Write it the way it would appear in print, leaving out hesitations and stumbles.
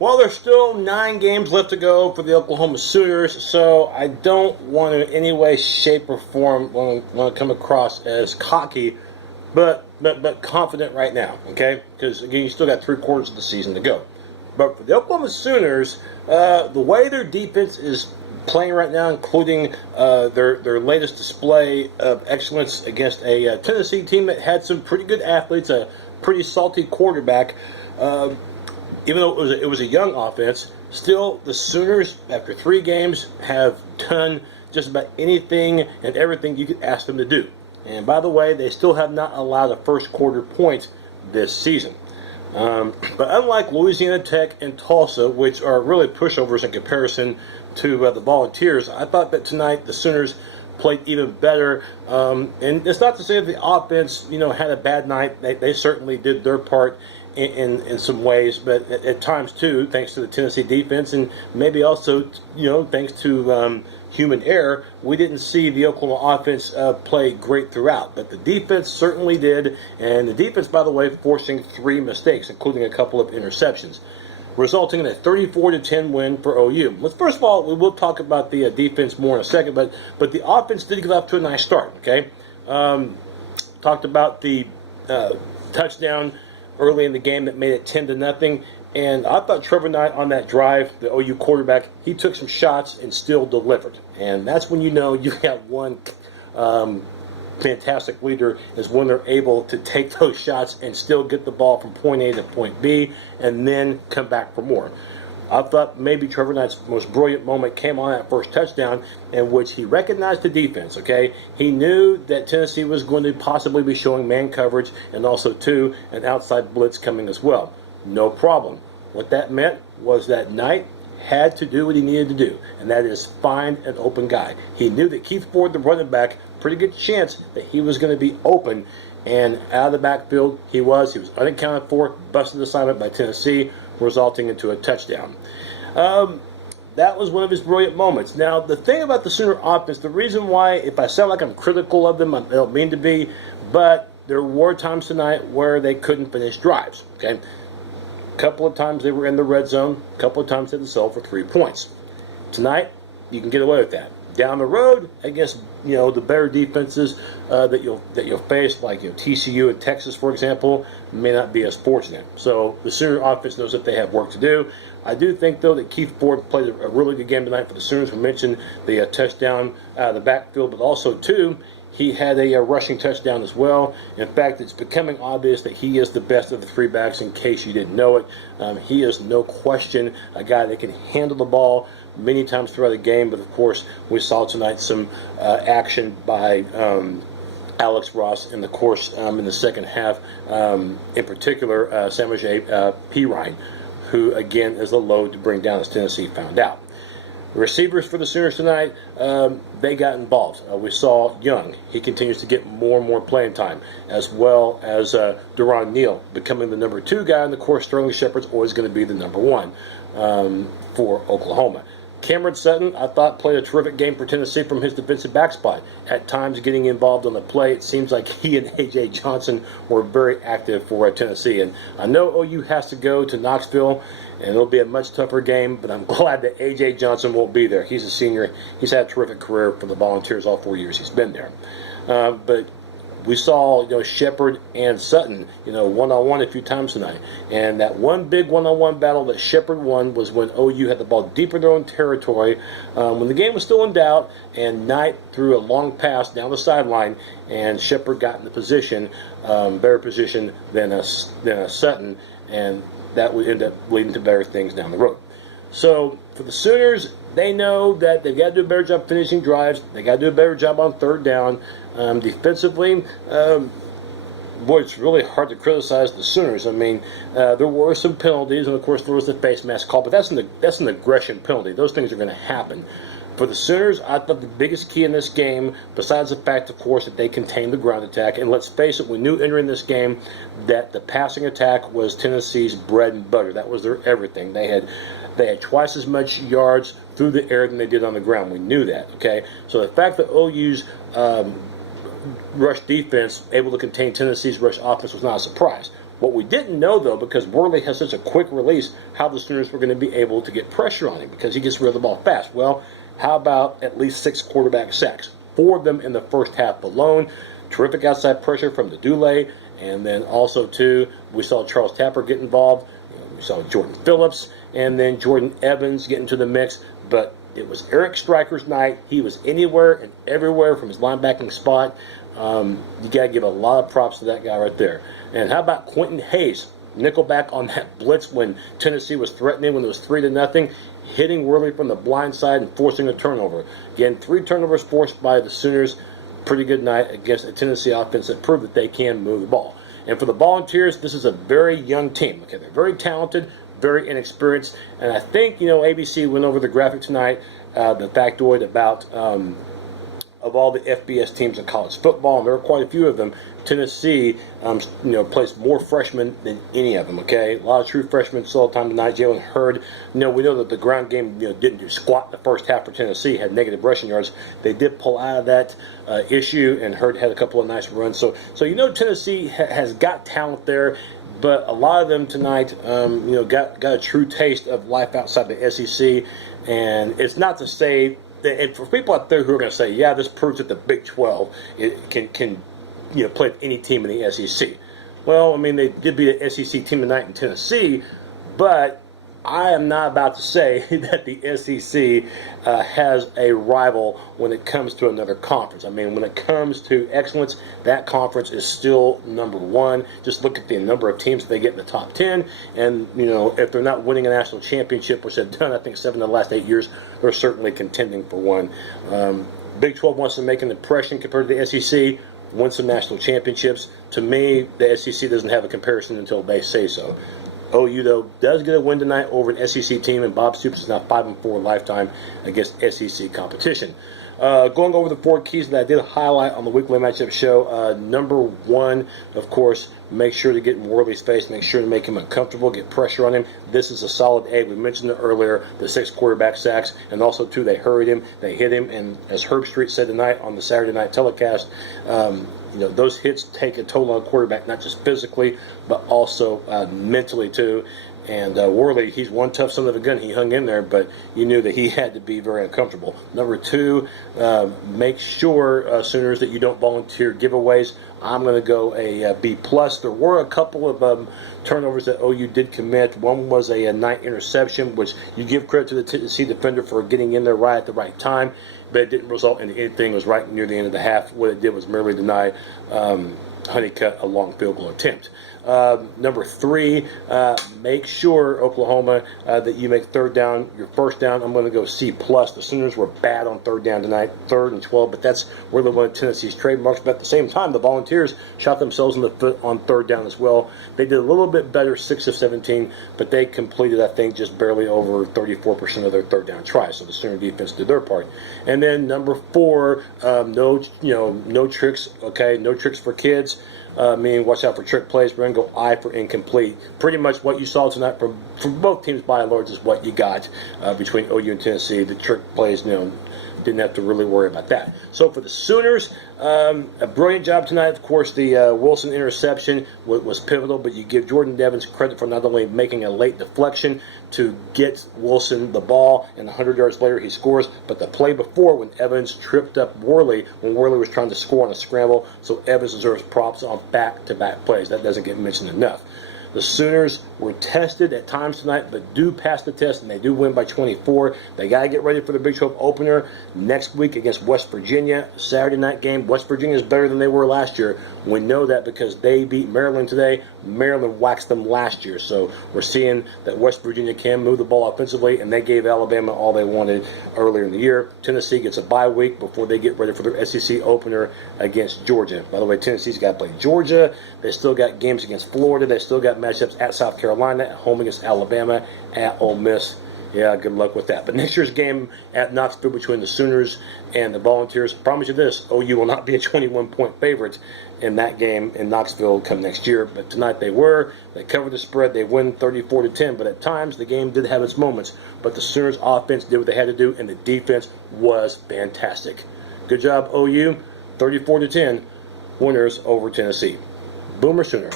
Well, there's still 9 games left to go for the Oklahoma Sooners, so I don't want to in any way, shape, or form want to come across as cocky, but confident right now, okay? Because, again, you still got 3/4 of the season to go. But for the Oklahoma Sooners, the way their defense is playing right now, including their latest display of excellence against a Tennessee team that had some pretty good athletes, a pretty salty quarterback, even though it was a young offense, still the Sooners, after 3 games, have done just about anything and everything you could ask them to do. And by the way, they still have not allowed a first quarter point this season. But unlike Louisiana Tech and Tulsa, which are really pushovers in comparison to the Volunteers, I thought that tonight the Sooners played even better. And it's not to say that the offense, had a bad night. They certainly did their part in some ways, but at times too, thanks to the Tennessee defense, and maybe also, thanks to human error, we didn't see the Oklahoma offense play great throughout. But the defense certainly did, and the defense, by the way, forcing 3 mistakes, including a couple of interceptions, resulting in a 34-10 win for OU. Let's first of all, we will talk about the defense more in a second, but the offense did get off to a nice start. Okay, talked about the touchdown early in the game that made it 10-0. And I thought Trevor Knight on that drive, the OU quarterback, he took some shots and still delivered. And that's when you know you got one fantastic leader, is when they're able to take those shots and still get the ball from point A to point B and then come back for more. I thought maybe Trevor Knight's most brilliant moment came on that first touchdown, in which he recognized the defense, okay? He knew that Tennessee was going to possibly be showing man coverage and also, too, an outside blitz coming as well. No problem. What that meant was that Knight had to do what he needed to do, and that is find an open guy. He knew that Keith Ford, the running back, pretty good chance that he was going to be open, and out of the backfield he was unaccounted for, busted assignment by Tennessee, resulting into a touchdown. That was one of his brilliant moments. Now, the thing about the Sooner offense, the reason why, if I sound like I'm critical of them, I don't mean to be, but there were times tonight where they couldn't finish drives, okay? A couple of times they were in the red zone, a couple of times they had to settle for 3 points. Tonight, you can get away with that. Down the road, against the better defenses that you'll face, like TCU and Texas, for example, may not be as fortunate. So the Sooner offense knows that they have work to do. I do think, though, that Keith Ford played a really good game tonight for the Sooners. We mentioned the touchdown out of the backfield, but also, too, he had a rushing touchdown as well. In fact, it's becoming obvious that he is the best of the 3 backs, in case you didn't know it. He is, no question, a guy that can handle the ball many times throughout the game. But, of course, we saw tonight some action by Alex Ross in the course in the second half, in particular, Samuel J. Pirine, who, again, is a load to bring down, as Tennessee found out. The receivers for the Sooners tonight, they got involved. We saw Young. He continues to get more and more playing time, as well as Duron Neal becoming the number 2 guy. And, of course, Sterling Shepard's always going to be the number 1 for Oklahoma. Cameron Sutton, I thought, played a terrific game for Tennessee from his defensive back spot. At times getting involved on the play. It seems like he and A.J. Johnson were very active for Tennessee. And I know OU has to go to Knoxville, and it'll be a much tougher game, but I'm glad that A.J. Johnson won't be there. He's a senior. He's had a terrific career for the Volunteers all 4 years he's been there. But we saw, Shepard and Sutton, one-on-one a few times tonight. And that one big one-on-one battle that Shepard won was when OU had the ball deep in their own territory, when the game was still in doubt, and Knight threw a long pass down the sideline, and Shepard got in the position, better position than a Sutton, and that would end up leading to better things down the road. So for the Sooners, they know that they've got to do a better job finishing drives. They got to do a better job on third down. Defensively, boy, it's really hard to criticize the Sooners. I mean, there were some penalties, and of course there was the face mask call, but that's an aggression penalty. Those things are going to happen. For the Sooners, I thought the biggest key in this game, besides the fact, of course, that they contained the ground attack, and let's face it, we knew entering this game that the passing attack was Tennessee's bread and butter. That was their everything. They had twice as much yards through the air than they did on the ground. We knew that, okay? So the fact that OU's rush defense able to contain Tennessee's rush offense was not a surprise. What we didn't know, though, because Worley has such a quick release, how the Sooners were going to be able to get pressure on him because he gets rid of the ball fast. Well, how about at least 6 quarterback sacks? 4 of them in the first half alone. Terrific outside pressure from the Dule. And then also, too, we saw Charles Tapper get involved. We saw Jordan Phillips. And then Jordan Evans get into the mix. But it was Eric Stryker's night. He was anywhere and everywhere from his linebacking spot. You got to give a lot of props to that guy right there. And how about Quentin Hayes, nickelback on that blitz when Tennessee was threatening when it was 3-0, hitting Worley from the blind side and forcing a turnover. Again, 3 turnovers forced by the Sooners. Pretty good night against a Tennessee offense that proved that they can move the ball. And for the Volunteers, this is a very young team. Okay, they're very talented, very inexperienced, and I think ABC went over the graphic tonight, the factoid about of all the FBS teams in college football, and there are quite a few of them. Tennessee, placed more freshmen than any of them. Okay, a lot of true freshmen saw time tonight. Jalen Hurd. We know that the ground game didn't do squat the first half for Tennessee. Had negative rushing yards. They did pull out of that issue, and Hurd had a couple of nice runs. So Tennessee has got talent there. But a lot of them tonight, got a true taste of life outside the SEC, and it's not to say. And for people out there who are going to say, yeah, this proves that the Big 12 can play with any team in the SEC. Well, I mean, they did beat an SEC team tonight in Tennessee, but I am not about to say that the SEC has a rival when it comes to another conference. I mean, when it comes to excellence, that conference is still number 1. Just look at the number of teams that they get in the top 10, and if they're not winning a national championship, which they've done, I think 7 of the last 8 years, they're certainly contending for one. Big 12 wants to make an impression compared to the SEC. Win some national championships. To me, the SEC doesn't have a comparison until they say so. OU, though, does get a win tonight over an SEC team, and Bob Stoops is now 5-4 lifetime against SEC competition. Going over the 4 keys that I did highlight on the weekly matchup show. Number 1, of course, make sure to get in Worley's face. Make sure to make him uncomfortable. Get pressure on him. This is a solid A. We mentioned it earlier, the 6 quarterback sacks, and also 2, they hurried him. They hit him, and as Herb Street said tonight on the Saturday night telecast, those hits take a toll on quarterback, not just physically, but also mentally too. And Worley, he's one tough son of a gun. He hung in there, but you knew that he had to be very uncomfortable. Number 2, make sure, Sooners, that you don't volunteer giveaways. I'm going to go a B+. There were a couple of turnovers that OU did commit. One was a night interception, which you give credit to the Tennessee defender for getting in there right at the right time, but it didn't result in anything. It was right near the end of the half. What it did was merely deny Honeycutt a long field goal attempt. Number 3, make sure, Oklahoma, that you make third down your first down. I'm going to go C+. The Sooners were bad on third down tonight, 3rd and 12, but that's really one of Tennessee's trademarks. But at the same time, the Volunteers shot themselves in the foot on third down as well. They did a little bit better, 6 of 17, but they completed, I think, just barely over 34% of their third down tries. So the Sooner defense did their part. And then number 4, no tricks. Okay, no tricks for kids. Meaning watch out for trick plays. We're going to go I for incomplete. Pretty much what you saw tonight from both teams by and large is what you got between OU and Tennessee. The trick plays, didn't have to really worry about that. So for the Sooners, a brilliant job tonight. Of course, the Wilson interception was pivotal, but you give Jordan Evans credit for not only making a late deflection to get Wilson the ball, and 100 yards later he scores, but the play before when Evans tripped up Worley, when Worley was trying to score on a scramble, so Evans deserves props on back-to-back plays. That doesn't get mentioned enough. The Sooners were tested at times tonight, but do pass the test, and they do win by 24. They got to get ready for the Big 12 opener next week against West Virginia. Saturday night game. West Virginia is better than they were last year. We know that because they beat Maryland today. Maryland waxed them last year. So we're seeing that West Virginia can move the ball offensively, and they gave Alabama all they wanted earlier in the year. Tennessee gets a bye week before they get ready for their SEC opener against Georgia. By the way, Tennessee's got to play Georgia. They still got games against Florida. They still got matchups at South Carolina, at home against Alabama, at Ole Miss. Yeah, good luck with that. But next year's game at Knoxville between the Sooners and the Volunteers, I promise you this, OU will not be a 21-point favorite in that game in Knoxville come next year. But tonight they were. They covered the spread. They win 34-10. But at times the game did have its moments. But the Sooners offense did what they had to do, and the defense was fantastic. Good job, OU. 34-10. Winners over Tennessee. Boomer Sooner.